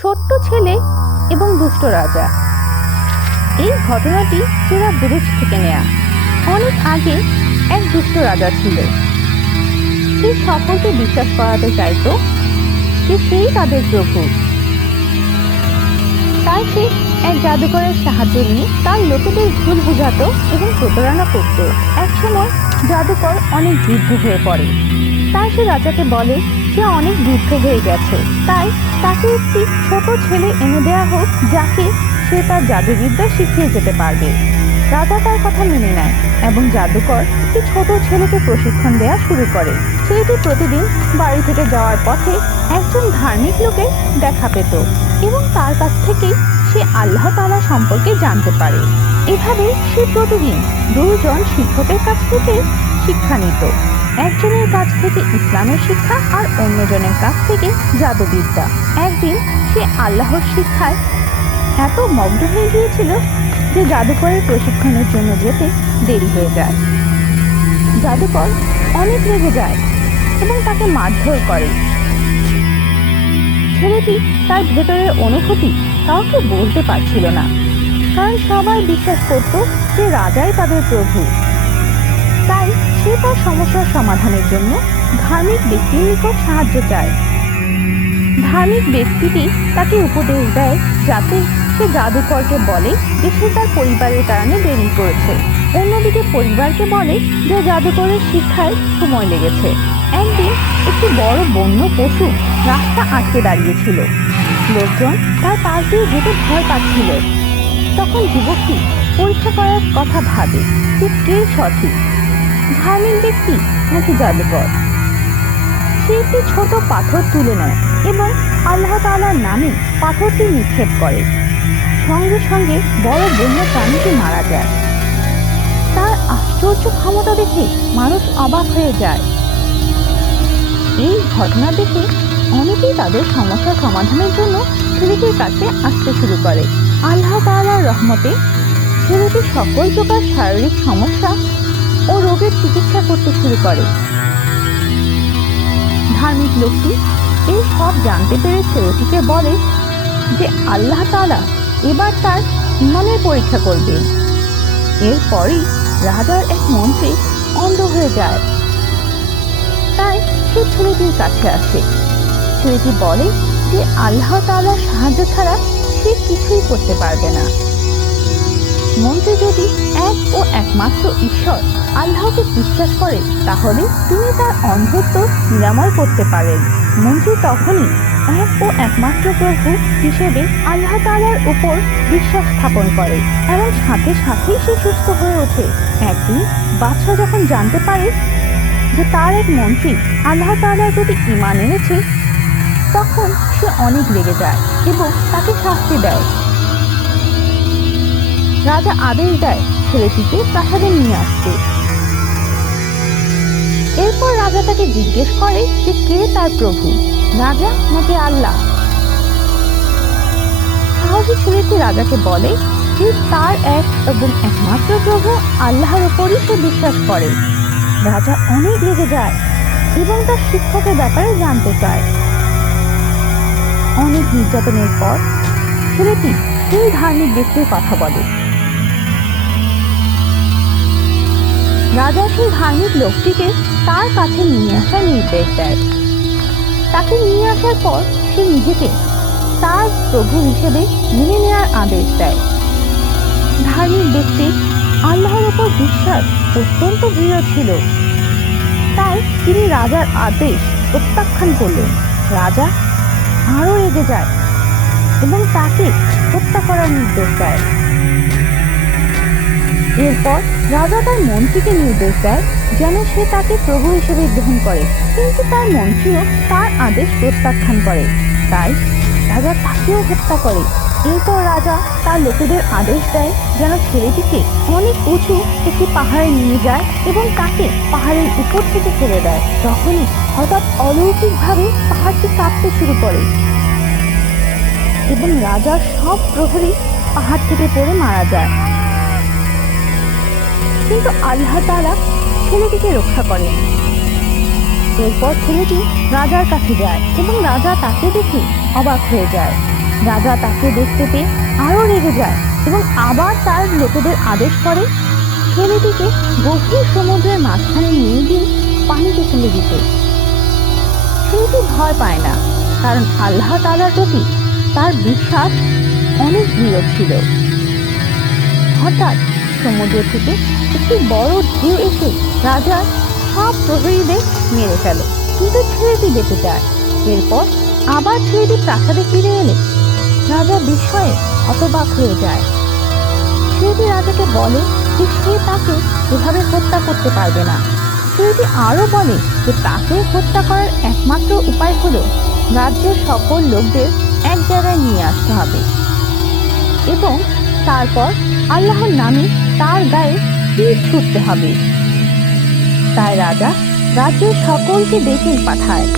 ছোট্ট ছেলে এবং দুষ্ট রাজা। এই ঘটনাটি সূরা বুরুজ থেকে নেয়া। অনেক আগে এক দুষ্ট রাজা ছিল। সে সকলকে বিশ্বাস করাতে চাইতো যে সেই তাদের প্রভু। তাই সে এক জাদুকরের সাহায্য নিয়ে তার লোকেদের ভুল বুঝাতো এবং প্রতারণা করত। একসময় জাদুকর অনেক বৃদ্ধ হয়ে পড়ে। তাই সে রাজাকে বলে সে অনেক বৃদ্ধ হয়ে গেছে, তাই তাকে একটি ছোট ছেলে এনে দেয়া হোক যাকে সে তার জাদুবিদ্যা শিখিয়ে যেতে পারবে। রাজা তার কথা মেনে নেয় এবং জাদুকর একটি ছোট ছেলেকে প্রশিক্ষণ দেওয়া শুরু করে। ছেলেটি প্রতিদিন বাড়ি থেকে যাওয়ার পথে একজন ধার্মিক লোকের দেখা পেত এবং তার কাছ থেকেই সে আল্লাহ তাআলা সম্পর্কে জানতে পারে। এভাবে সে প্রতিদিন দুজন শিক্ষকের কাছ থেকে শিক্ষা নিত। একজনের কাছ থেকে ইসলামের শিক্ষা আর অন্যজনের কাছ থেকে জাদুবিদ্যা। একদিন সে আল্লাহর শিক্ষায় এত মগ্ন হয়ে গিয়েছিল যে জাদুকরের প্রশিক্ষণের জন্য যেতে দেরি হয়ে যায়। জাদুকর অনেক রেগে যায় এবং তাকে মারধর করে। ছেলেটি তার ভেতরের অনুভূতি কাউকে বলতে পারছিল না, কারণ সবাই বিশ্বাস করত যে রাজাই তাদের প্রভু। তাই সে তার সমস্যার সমাধানের জন্য ধার্মিক ব্যক্তির নিকট সাহায্য চায়। ধার্মিক ব্যক্তিটি তাকে উপদেশ দেয় যাতে সে জাদুকরকে বলে যে সে তার পরিবারের কারণে দেরি করেছে। অন্যদিকে পরিবারকে বলে যে জাদুকরের শিক্ষায় সময় লেগেছে। একদিন একটি বড় বন্য পশু রাস্তা আটকে দাঁড়িয়েছিল। লোকজন তার পাশ দিয়ে যেতে ভয় পাচ্ছিল। তখন যুবকটি পরীক্ষা করার কথা ভাবে যে কে সঠিক, ধার্মিক ব্যক্তি নাকি জাদুকর। সে একটি ছোট পাথর তুলে নেয় এবং আল্লাহ তাআলার নামে পাথরটি নিক্ষেপ করে। সঙ্গে সঙ্গে বড় বন্য প্রাণীটি মারা যায়। তার আশ্চর্য ক্ষমতা দেখে মানুষ অবাক হয়ে যায়। এই ঘটনা দেখে অনেকেই তাদের সমস্যা সমাধানের জন্য ছেলেটির কাছে আসতে শুরু করে। আল্লাহ তাআলার রহমতে ছেলেটি সকল প্রকার শারীরিক সমস্যা ও রোগের চিকিৎসা করতে শুরু করে। ধার্মিক লোকটি এই সব জানতে পেরে ছেলেটিকে বলে যে আল্লাহ তাআলা এবার তার ঈমানের পরীক্ষা করবেন। এরপরই রাজার এক মন্ত্রী অন্ধ হয়ে যায়। তাই সে ছেলেটির কাছে আসে। ছেলেটি বলে যে আল্লাহ তাআলার সাহায্য ছাড়া সে কিছুই করতে পারবে না। মন্ত্রী যদি এক ও একমাত্র ঈশ্বর আল্লাহকে বিশ্বাস করে তাহলে তিনি তার অন্ধত্ব নিরাময় করতে পারেন। মন্ত্রী তখনই এক ও একমাত্র প্রভু হিসেবে আল্লাহ তাআলার উপর বিশ্বাস স্থাপন করে এবং সাথে সাথেই সে সুস্থ হয়ে ওঠে। একদিন বাদশা যখন জানতে পারে যে তার এক মন্ত্রী আল্লাহ তাআলার প্রতি ঈমান এনেছে, তখন সে অনেক রেগে যায় এবং তাকে শাস্তি দেয়। রাজা আদেশ দেয় ছেলেটিকে প্রাসাদে নিয়ে আসতে। এরপর রাজা তাকে জিজ্ঞেস করে যে কে তার প্রভু, রাজা নাকি আল্লাহ। সাহসী ছেলেটি রাজাকে বলে যে তার এক এবং একমাত্র প্রভু আল্লাহর উপরই সে বিশ্বাস করে। রাজা অনেক রেগে যায় এবং তার শিক্ষকের ব্যাপারে জানতে চায়। অনেক নির্যাতনের পর ছেলেটি সেই ধার্মিক ব্যক্তির কথা বলে। রাজা সেই ধার্মিক লোকটিকে তার কাছে নিয়ে আসার নির্দেশ দেয়। তাকে নিয়ে আসার পর সে নিজেকে তার প্রভু হিসেবে মেনে নেওয়ার আদেশ দেয়। ধার্মিক ব্যক্তি আল্লাহর উপর বিশ্বাস অত্যন্ত দৃঢ় ছিল, তাই তিনি রাজার আদেশ প্রত্যাখ্যান করলেন। রাজা আরও রেগে যায় এবং তাকে হত্যা করার নির্দেশ দেয়। এরপর রাজা তার মন্ত্রীকে নির্দেশ দেয় যেন সে তাকে প্রভু হিসেবে গ্রহণ করে, কিন্তু তার মন্ত্রীও তার আদেশ প্রত্যাখ্যান করে। তাই রাজা তাকেও হত্যা করে। এরপর রাজা তার লোকেদের আদেশ দেয় যেন ছেলেটিকে অনেক উঁচু একটি পাহাড়ে নিয়ে যায় এবং তাকে পাহাড়ের উপর থেকে ফেলে দেয়। তখনই হঠাৎ অলৌকিকভাবে পাহাড়টি কাঁপতে শুরু করে এবং রাজার সব প্রহরী পাহাড় থেকে পড়ে মারা যায়। কিন্তু আল্লাহ তাআলা ছেলেটিকে রক্ষা করেন। এরপর ছেলেটি রাজার কাছে যায় এবং রাজা তাকে দেখে অবাক হয়ে যায়। রাজা তাকে দেখতে পেয়ে আরো রেগে যায় এবং আবার তার লোকেদের আদেশ করে ছেলেটিকে গভীর সমুদ্রের মাঝখানে নিয়ে গিয়ে পানিতে ফেলে দিতে। ছেলেটি ভয় পায় না, কারণ আল্লাহ তাআলার প্রতি তার বিশ্বাস অনেক দৃঢ় ছিল। হঠাৎ সমুদ্র থেকে একটি বড় ঢেউ এসে রাজার সব প্রহরীদের মেরে ফেলে, কিন্তু ছেলেটি বেঁচে যায়। এরপর আবার ছেলেটি প্রাসাদে ফিরে এলে রাজা বিস্ময়ে হতবাক হয়ে যায়। ছেলেটি রাজাকে বলে যে সে তাকে এভাবে হত্যা করতে পারবে না। ছেলেটি আরো বলে যে তাকে হত্যা করার একমাত্র উপায় হলো রাজ্যের সকল লোকদের এক জায়গায় নিয়ে আসতে হবে এবং তারপর আল্লাহর নামে তার গায়ে তীর ছুটতে হবে। তাই রাজা রাজ্যের সকলকে ডেকে পাঠায়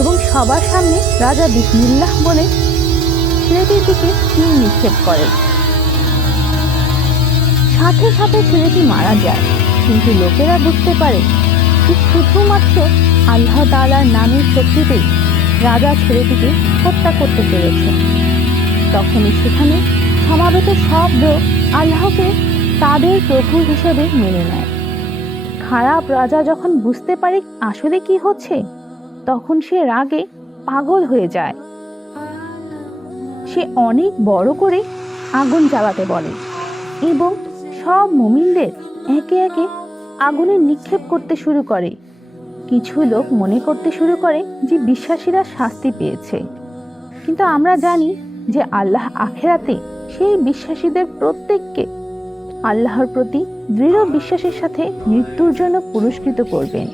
এবং সবার সামনে রাজা বিসমিল্লাহ বলে ছেলেটির দিকে তীর নিক্ষেপ করে। সাথে সাথে ছেলেটি মারা যায়, কিন্তু লোকেরা বুঝতে পারে যে শুধুমাত্র আল্লাহ তাআলার নামের শক্তিতেই রাজা ছেলেটিকে হত্যা করতে পেরেছে। তখনই সেখানে সমাবেত সব লোক আল্লাহকে তাদের প্রভু হিসেবে মেনে নেয়। খারাপ রাজা যখন বুঝতে পারে আসলে কি হচ্ছে, তখন সে রাগে পাগল হয়ে যায়। সে অনেক বড় করে আগুন জ্বালাতে বলে এবং সব মুমিনদের একে একে আগুনে নিক্ষেপ করতে শুরু করে। কিছু লোক মনে করতে শুরু করে যে বিশ্বাসীরা শাস্তি পেয়েছে, কিন্তু আমরা জানি যে আল্লাহ আখিরাতে সেই বিশ্বাসীদের প্রত্যেককে আল্লাহর প্রতি দৃঢ় বিশ্বাসের সাথে মৃত্যুর জন্য পুরস্কৃত করবেন।